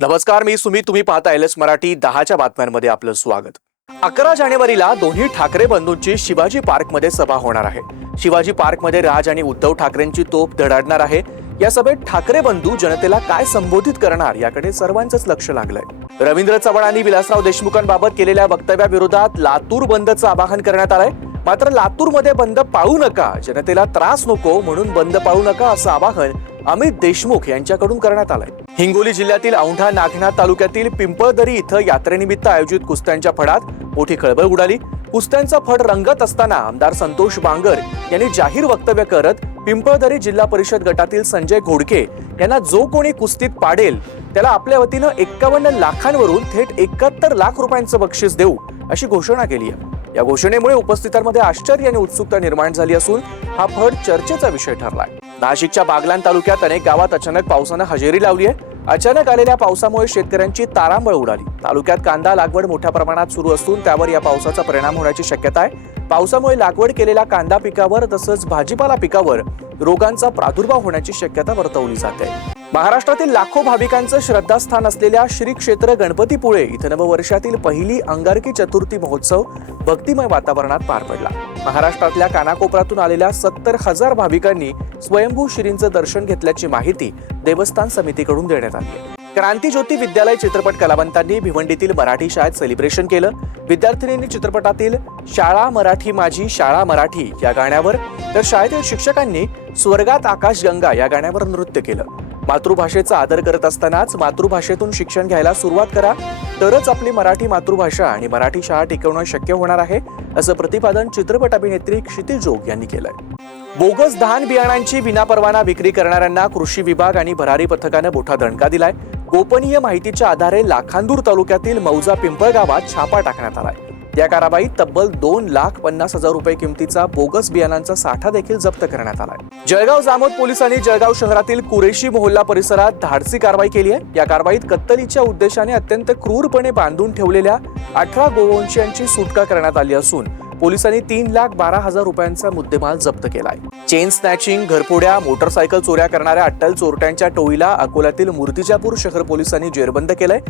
नमस्कार, मी सुमित. तुम्ही पाहता एलएस मराठी 10च्या बातम्यांमध्ये आपलं स्वागत. 11 जानेवारीला दोन्ही ठाकरे बंधूंची शिवाजी पार्कमध्ये सभा होणार आहे. शिवाजी पार्कमध्ये राज आणि उद्धव ठाकरेंची तोफ धडाडणार आहे. या सभेत ठाकरे बंधू जनतेला काय संबोधित करणार याकडे सर्वांचंच लक्ष लागलंय. रवींद्र चव्हाणांनी विलासराव देशमुखांबाबत केलेल्या वक्तव्याविरोधात लातूर बंदचं आवाहन करण्यात आलंय. मात्र लातूरमध्ये बंद पाळू नका, जनतेला त्रास नको म्हणून बंद पाळू नका असं आवाहन अमित देशमुख यांच्याकडून करण्यात आलंय. हिंगोली जिल्ह्यातील औंढा नागनाथ तालुक्यातील पिंपळदरी इथं यात्रेनिमित्त आयोजित कुस्त्यांच्या फडात मोठी खळबळ उडाली. कुस्त्यांचा फड रंगत असताना आमदार संतोष बांगर यांनी जाहीर वक्तव्य करत पिंपळदरी जिल्हा परिषद गटातील संजय घोडके यांना जो कोणी कुस्तीत पाडेल त्याला आपल्या वतीनं 51 लाखांवरून थेट 71 लाख रुपयांचं बक्षीस देऊ अशी घोषणा केली आहे. या घोषणेमुळे उपस्थितांमध्ये आश्चर्य आणि उत्सुकता निर्माण झाली असून हा फड चर्चेचा विषय ठरलाय. नाशिकच्या बागलाण तालुक्यात अनेक गावात अचानक पावसानं हजेरी लावली आहे. अचानक आलेल्या पावसामुळे शेतकऱ्यांची तारांबळ उडाली. तालुक्यात कांदा लागवड मोठ्या प्रमाणात सुरू असून त्यावर या पावसाचा परिणाम होण्याची शक्यता आहे. पावसामुळे लागवड केलेल्या कांदा पिकावर तसंच भाजीपाला पिकावर रोगांचा प्रादुर्भाव होण्याची शक्यता वर्तवली जाते. महाराष्ट्रातील लाखो भाविकांचं श्रद्धास्थान असलेल्या श्री क्षेत्र गणपतीपुळे इथं नववर्षातील पहिली अंगारकी चतुर्थी महोत्सव भक्तिमय वातावरणात पार पडला. महाराष्ट्रातल्या कानाकोपऱ्यातून आलेल्या 70,000 भाविकांनी स्वयंभू श्रींचं दर्शन घेतल्याची माहिती देवस्थान समितीकडून देण्यात आली. क्रांतीज्योती विद्यालय चित्रपट कलावंतांनी भिवंडीतील मराठी शाळेत सेलिब्रेशन केलं. विद्यार्थिनींनी चित्रपटातील शाळा मराठी माझी शाळा मराठी या गाण्यावर तर शाळेतील शिक्षकांनी स्वर्गात आकाशगंगा या गाण्यावर नृत्य केलं. मातृभाषेचा आदर करत असतानाच मातृभाषेतून शिक्षण घ्यायला सुरुवात करा, तरच आपली मराठी मातृभाषा आणि मराठी शाळा टिकवणं शक्य होणार आहे असं प्रतिपादन चित्रपट अभिनेत्री क्षितिज जोग यांनी केलंय. बोगस धान बियाणांची विनापरवाना विक्री करणाऱ्यांना कृषी विभाग आणि भरारी पथकानं मोठा दणका दिलाय. गोपनीय माहितीच्या आधारे लाखांदूर तालुक्यातील मौजा पिंपळ गावात छापा टाकण्यात आलाय. या कारवाईत तब्बल 2,50,000 रुपये किमतीचा बोगस बियाणांचा साठा देखील जप्त करण्यात आलाय. जळगाव जामोद पोलिसांनी जळगाव शहरातील कुरेशी मोहल्ला परिसरात धाडसी कारवाई केली आहे. या कारवाईत कत्तलीच्या उद्देशाने अत्यंत क्रूरपणे बांधून ठेवलेल्या 18 गोवंशीयांची सुटका करण्यात आली असून पोलिसांनी 3,12,000 रुपयांचा मुद्देमाल जप्त केलाय. चेन स्नॅचिंग, घरफोड्या, मोटरसायकल चोऱ्या करणाऱ्या अट्टल चोरट्यांच्या टोळीला अकोल्यातील मूर्तिजापूर शहर पोलिसांनी जेरबंद केलंय.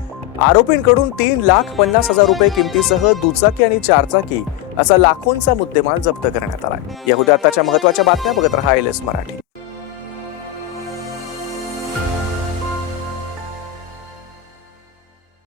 आरोपींकडून 3,50,000 रुपये किमतीसह दुचाकी आणि चारचाकी असा लाखोंचा मुद्देमाल जप्त करण्यात आलाय. या होत्या आताच्या महत्त्वाच्या बातम्या. बघत रहा एलएस मराठी.